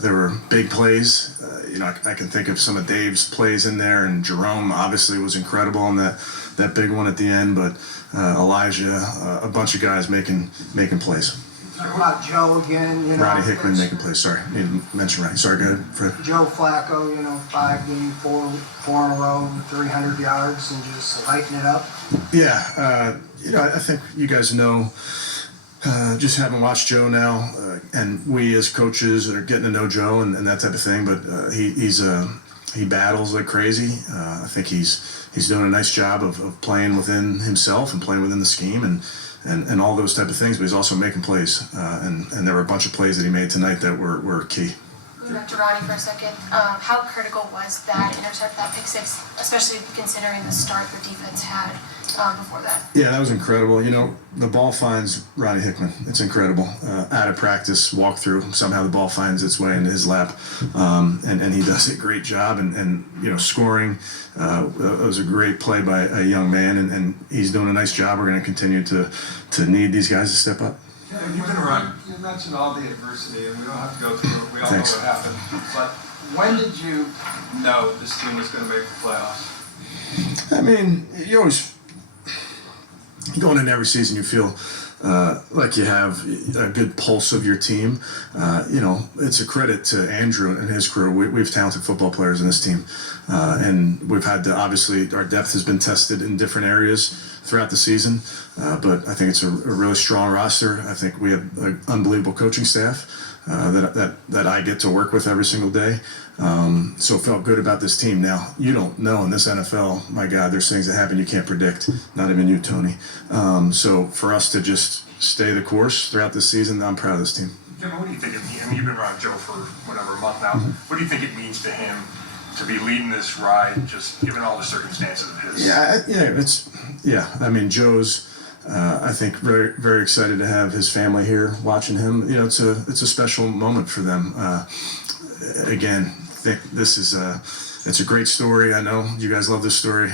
there were big plays. I can think of some of Dave's plays in there, and Jerome obviously was incredible on that big one at the end. But Elijah, a bunch of guys making plays. Talk about Joe again. Roddy Hickman making plays. Sorry, need to mention Roddy. Sorry, go ahead, Fred. Joe Flacco, 5 games, four in a row, 300 yards, and just lighting it up. Yeah, I think you guys know. Just having watched Joe now, and we as coaches are getting to know Joe and that type of thing. But he battles like crazy. I think he's doing a nice job of playing within himself and playing within the scheme and all those type of things. But he's also making plays, and there were a bunch of plays that he made tonight that were key. Going back to Roddy for a second, how critical was that intercept, that pick six, especially considering the start the defense had before that? Yeah, that was incredible. The ball finds Roddy Hickman. It's incredible. Out of practice, walk through, somehow the ball finds its way into his lap, and he does a great job. And scoring, it was a great play by a young man, and he's doing a nice job. We're going to continue to need these guys to step up. You've been around. You mentioned all the adversity, and we don't have to go through it. We all Thanks. know what happened. But when did you know this team was going to make the playoffs? I mean, you always going in every season, you feel like you have a good pulse of your team. It's a credit to Andrew and his crew. We have talented football players in this team, and we've had to, obviously, our depth has been tested in different areas throughout the season, but I think it's a really strong roster. I think we have an unbelievable coaching staff that I get to work with every single day. So felt good about this team. Now, you don't know in this NFL, my God, there's things that happen you can't predict, not even you, Tony. So for us to just stay the course throughout this season, I'm proud of this team. Kevin, what do you think it means? I mean, you've been around Joe for whatever, a month now. What do you think it means to him to be leading this ride, just given all the circumstances of his? I mean, Joe's, I think, very, very excited to have his family here watching him. It's a special moment for them. Again, I think this is it's a great story. I know you guys love this story,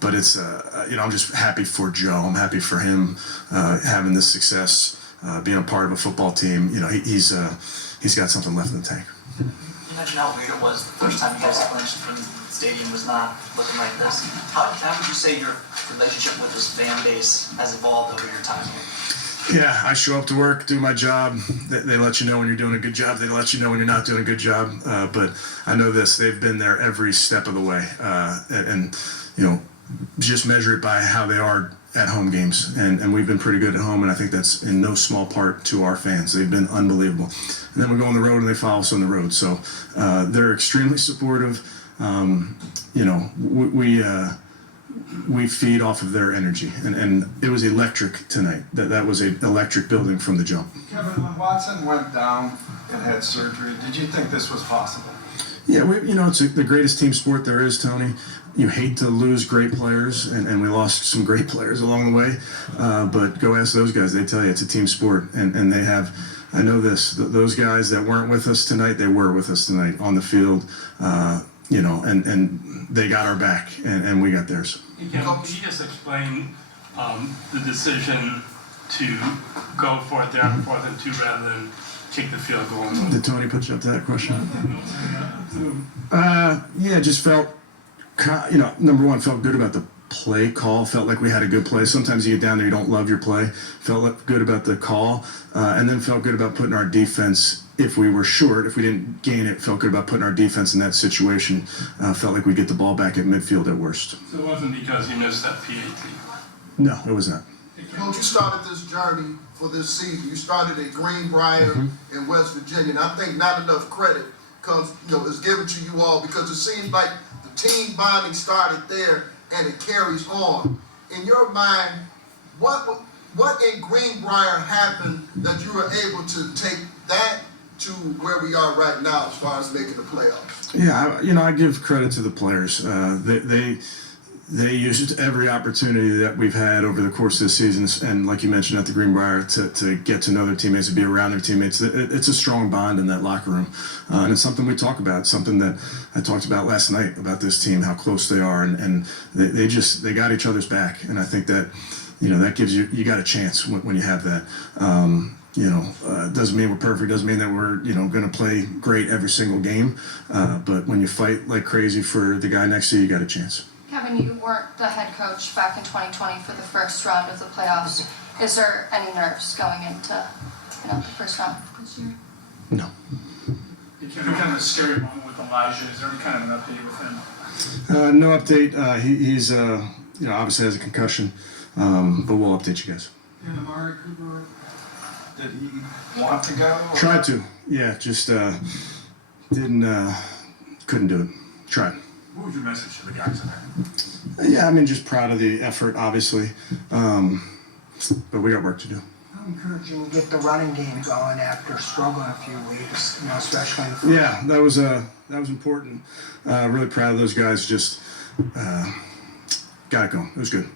but it's I'm just happy for Joe. I'm happy for him having this success, being a part of a football team. He's got something left in the tank. You mentioned how weird it was the first time you guys clinched when the stadium was not looking like this. How would you say your relationship with this fan base has evolved over your time here? Yeah, I show up to work, do my job. They let you know when you're doing a good job. They let you know when you're not doing a good job. But I know this, they've been there every step of the way. And just measure it by how they are at home games. And we've been pretty good at home, and I think that's in no small part to our fans. They've been unbelievable. And then we go on the road and they follow us on the road. So they're extremely supportive. We feed off of their energy, and it was electric tonight. That was an electric building from the jump. Kevin, when Watson went down and had surgery, did you think this was possible? Yeah, it's the greatest team sport there is, Tony. You hate to lose great players, and we lost some great players along the way. But go ask those guys; they tell you it's a team sport, and they have. I know this. Those guys that weren't with us tonight, they were with us tonight on the field. And they got our back, and we got theirs. Can you just explain the decision to go for it there on 4th and 2 rather than kick the field goal? Did Tony put you up to that question? Just felt, number one, felt good about the play call. Felt like we had a good play. Sometimes you get down there, you don't love your play. Felt good about the call, and then felt good about putting our defense. If we were short, if we didn't gain it, felt good about putting our defense in that situation. Felt like we'd get the ball back at midfield at worst. So it wasn't because you missed that PAT? No, it was not. Coach, you started this journey for this season. You started at Greenbrier in West Virginia, and I think not enough credit is given to you all, because it seems like the team bonding started there and it carries on. In your mind, what in Greenbrier happened that you were able to take that to where we are right now as far as making the playoffs? Yeah, I give credit to the players. They used every opportunity that we've had over the course of the season, and like you mentioned at the Greenbrier, to get to know their teammates, to be around their teammates. It's a strong bond in that locker room, and it's something we talk about. It's something that I talked about last night about this team, how close they are, and they got each other's back, and I think that that gives you got a chance when you have that. Doesn't mean we're perfect. Doesn't mean that we're going to play great every single game. But when you fight like crazy for the guy next to you, you got a chance. Kevin, you weren't the head coach back in 2020 for the first round of the playoffs. Is there any nerves going into the first round this year? No. It can be kind of a scary moment with Elijah. Is there any kind of an update with him? No update. He's obviously has a concussion, but we'll update you guys. And Amari Cooper, did he want to go? Or? Tried to, yeah, just couldn't do it. Tried. What was your message to the guys in there? Yeah, I mean, just proud of the effort, obviously, but we got work to do. How encouraging to get the running game going after struggling a few weeks, especially in the first. Yeah, that was important. Really proud of those guys. Just got it going. It was good.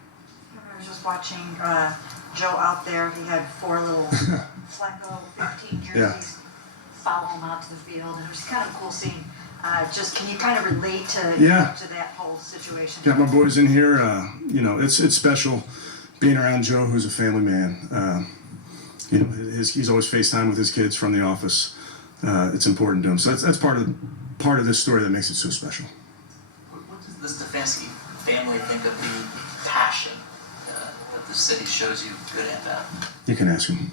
I was just watching Joe out there. He had 4 little Flacco 15 jerseys Yeah. follow him out to the field. And it was kind of cool seeing. Just can you kind of relate to Yeah. to that whole situation? Got my boys in here. It's special being around Joe, who's a family man. He's always FaceTime with his kids from the office. It's important to him. So that's part of this story that makes it so special. What does the Stefanski family think of the passion that the city shows you, good and bad? You can ask him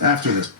after this.